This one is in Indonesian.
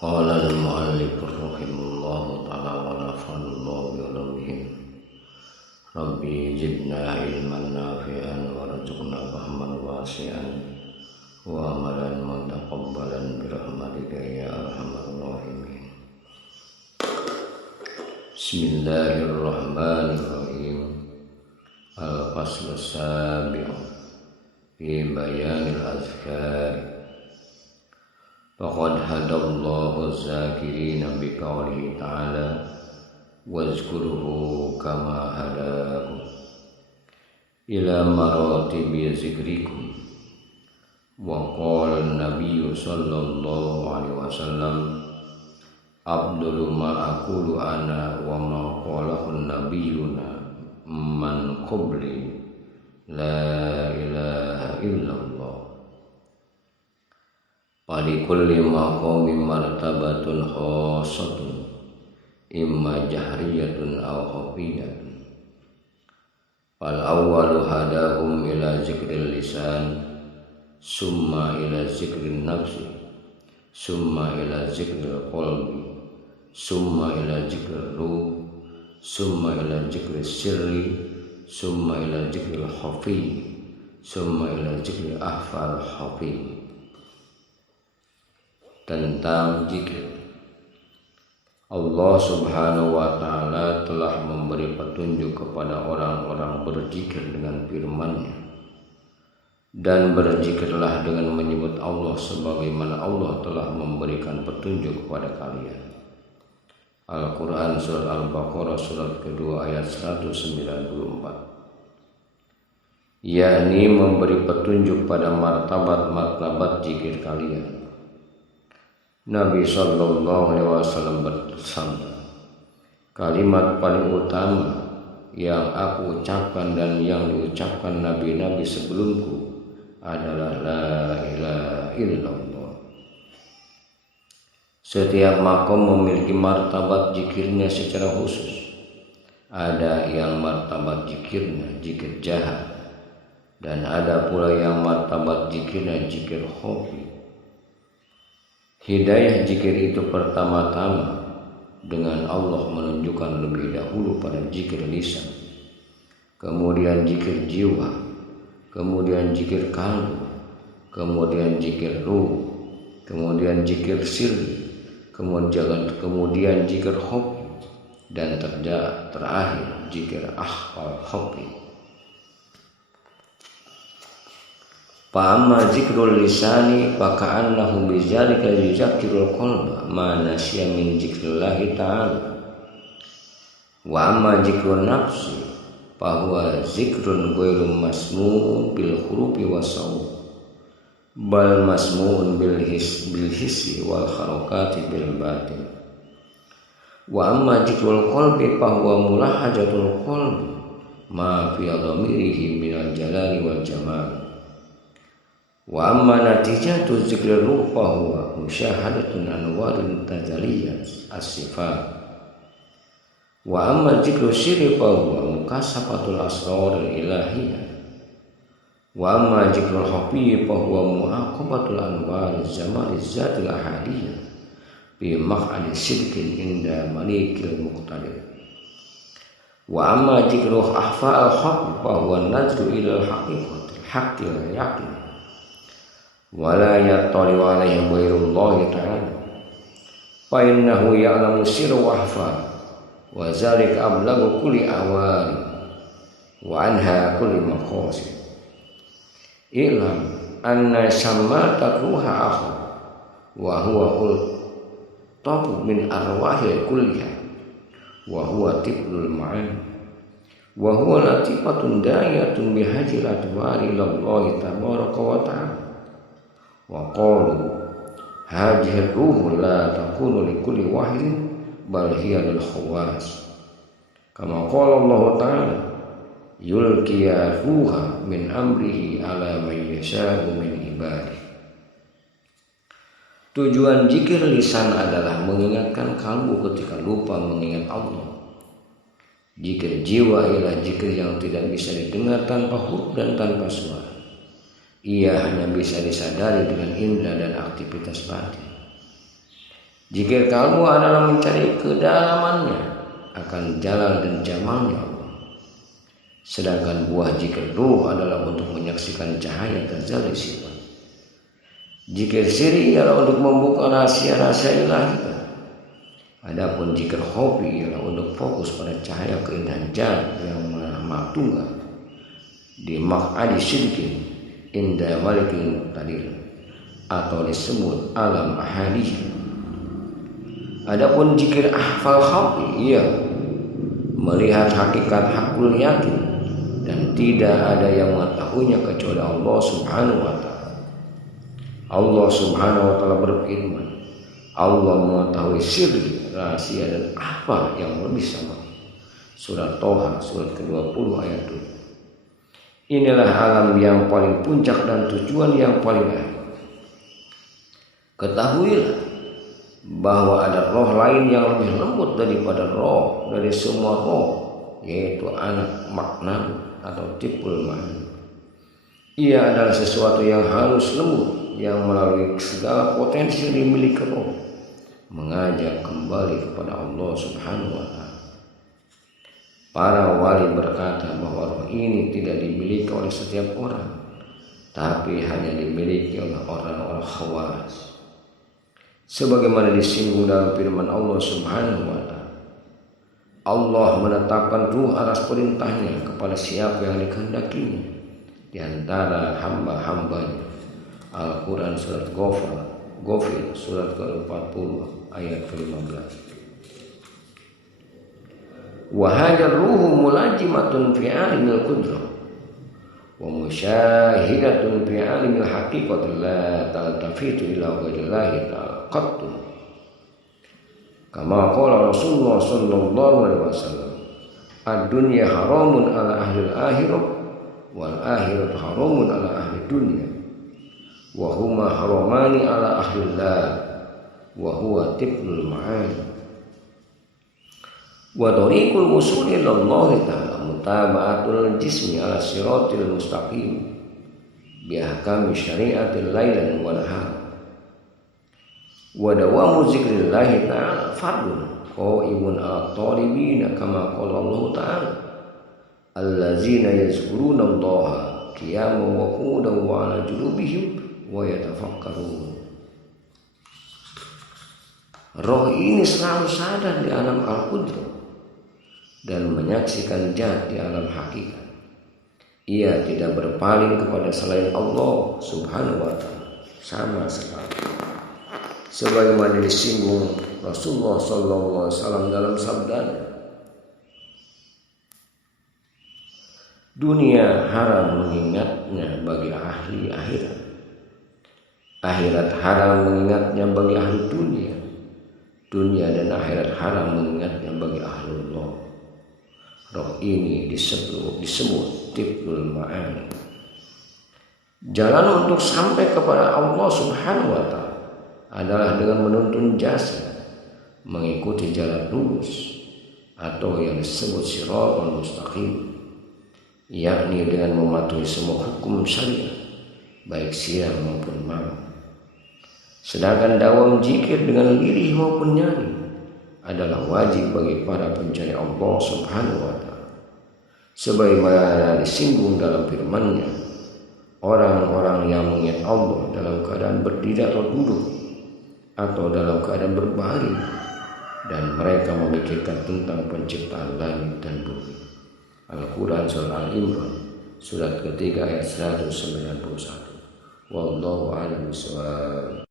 Qala al-mu'allif rahimahullahu ta'ala wa nafa'ana Allah bi ulumihim. Rabbi zidna ilman nafi'an warzuqna fahman wasi'an wa amalan mutaqabbalan bi rahmatika ya arhamar rahimin. Bismillahirrahmanirrahim. Al-faslu as-sabi'u fi bayanil azkar. Faqad hadallahu az-zakirina biqaulihi ta'ala wazkurhu kama hadakum ila maratibi zikrikum wa qala an-nabiyyu sallallahu alaihi wasallam abdulu ma aqulu ana wa ma qalahu an-nabiyyuna man qabli la ilaha illallah. Wali kulli maqamin martabatun khassatun imma jahriyatun aw khafiyatun. Fal awwalu hadahum ila zikril lisan summa ila zikrin nafsi summa ila zikril qalbi summa ila zikril ruh summa ila zikril sirri summa ila zikril khafi summa ila zikril ahfal khafi. Tentang zikir, Allah subhanahu wa ta'ala telah memberi petunjuk kepada orang-orang berzikir dengan firman-Nya, dan berzikirlah dengan menyebut Allah sebagaimana Allah telah memberikan petunjuk kepada kalian. Al-Quran surat Al-Baqarah surat kedua ayat 194, yakni memberi petunjuk pada martabat-martabat zikir kalian. Nabi sallallahu alaihi wasallam bersabda, kalimat paling utama yang aku ucapkan dan yang diucapkan nabi-nabi sebelumku adalah la ilaha illallah. Setiap maqam memiliki martabat zikirnya secara khusus. Ada yang martabat zikirnya zikir jahat, dan ada pula yang martabat zikirnya zikir khafi. Hidayah zikir itu pertama-tama dengan Allah menunjukkan lebih dahulu pada zikir lisan, kemudian zikir jiwa, kemudian zikir kalbu, kemudian zikir ruh, kemudian zikir sirri, kemudian zikir khafi, dan terakhir zikir ahwal khafi. Fa'amma zikrul lisani faka'annahu bizalika yuzakkirul qalba ma nasiya min zikrillahi ta'ala. Wa amma zikrun nafsi fahuwa zikrun ghairu masmu'un bil hurufi was-sawt bal masmu'un bil hissi wal harakati bil batin. Wa amma zikrul qalbi fahuwa mulahajatul qalbi ma fi dhamirihi minal jalali wal jamal. Wa amma natijatu zikri ruh fahuwa musyahadatun anwarin tazaliyah as-sifat. Wa amma zikru sirri fahuwa mukasafatul asrar ilahiyah. Wa amma zikru khafi fahuwa muaqabatul anwar zamani zatil ahadiyah bi maq'adi sidqin inda malikil muqtadir. Wa amma zikru ahfa al-haqq fahuwa nazru ila al-haqiqati haqqil yaqin wala yattali'u alaihi ghairullahi ta'ala fa innahu ya'lamu sirra wa akhfa wa zalika ablagu kulli awali wa anha kulli maqasid. Ilam anna sammata ruha akhar wa huwa tabu min arwahil kulliha wa huwa tiblul ma'ani wa huwa latifatun da'iyatun bihajil adwari lillahi tabaraka wa ta'ala. Wa qalu hadhihi ruhu la takunu li kulli wahidin bal hiya lil khawas. Kama qala Allah ta'ala yulqiya ruha min amrihi ala man yasha'u min ibadihi. Tujuan zikir lisan adalah mengingatkan kalbu ketika lupa mengingat Allah. Zikir jiwa ialah zikir yang tidak bisa didengar tanpa huruf dan tanpa suara. Ia hanya bisa disadari dengan indera dan aktivitas batin. Zikir kalbu adalah mencari kedalamannya akan jalal dan jamalnya Allah. Sedangkan buah zikir ruh adalah untuk menyaksikan cahaya terzali sifat. Zikir siri ialah untuk membuka rahasia-rahasia ilahi. Adapun zikir khofi ialah untuk fokus pada cahaya keindahan Zat yang Maha Tunggal di maq'adi sidqin inda malikin muqtadir, atau disebut alam ahadiyah. Adapun zikir ahfal khafi ia melihat hakikat hakul yakin dan tidak ada yang mengetahuinya kecuali Allah Subhanahu wa taala. Allah Subhanahu wa taala berfirman, Allah mengetahui sirri, rahasia dan apa yang lebih sama. Surat Toha surat ke-20 ayat 2. Inilah alam yang paling puncak dan tujuan yang paling akhir. Ketahuilah bahwa ada roh lain yang lebih lembut daripada roh dari semua roh, yaitu anak makna atau tipul ma'ani. Ia adalah sesuatu yang halus lembut yang melalui segala potensi yang dimiliki roh mengajak kembali kepada Allah Subhanahu wa taala. Para wali berkata bahwa roh ini tidak dimiliki oleh setiap orang, tapi hanya dimiliki oleh orang-orang khawas. Sebagaimana disinggung dalam firman Allah Subhanahu wa taala, Allah menetapkan ruh atas perintahnya kepada siapa yang dikehendakinya di antara hamba-hambanya. Al-Quran surat Ghafir surat ke-40 ayat ke-15. Wa hajar ruhu mulajimatun fi alimil qudrah wa musyahidatun fi alimil haqiqati la taltafitu ila ghayrillahi ta'ala qattu. Kama qala Rasulullah sallallahu alaihi wasallam, ad-dunya haramun ala ahli al-akhirah wal akhiratu haramun ala ahli dunya wa huma haramani ala ahli Allah wa huwa tiblul ma'ani. Wa tariqul wusuli ila Allah ta'ala mutaba'atul jismi ala siratil mustaqim bi ahkami syari'atil lailan wa nahar. Wa dawamu zikrillahi ta'ala fardun qaimun ala talibina kama qala Allah ta'ala allazina yazkuruna Allah qiyaman wa qu'udan wa ala junubihim wa yatafakkarun. Roh ini selalu sadar di alam al-qudrah dan menyaksikan Zat di alam hakikat. Ia tidak berpaling kepada selain Allah Subhanahu wa taala sama sekali. Sebagaimana disinggung Rasulullah sallallahu alaihi wasallam dalam sabdanya, dunia haram mengingatnya bagi ahli akhirat, akhirat haram mengingatnya bagi ahli dunia, dunia dan akhirat haram mengingatnya bagi ahli Allah. Roh ini disebut tiblul ma'ani. Jalan untuk sampai kepada Allah Subhanahu wa taala adalah dengan menuntun jasa, mengikuti jalan lurus atau yang disebut siratal mustaqim, yakni dengan mematuhi semua hukum syariat baik siang maupun malam. Sedangkan dawam zikir dengan lirih maupun nyanyi adalah wajib bagi para pencari Allah Subhanahu wa taala. Sebagaimana disinggung dalam firman-Nya, orang-orang yang mengingat Allah dalam keadaan berdiri atau duduk atau dalam keadaan berbaring, dan mereka memikirkan tentang penciptaan langit dan bumi. Al-Quran surah Al-Imran surat ketiga ayat 191. Wallahu a'lam bishawab.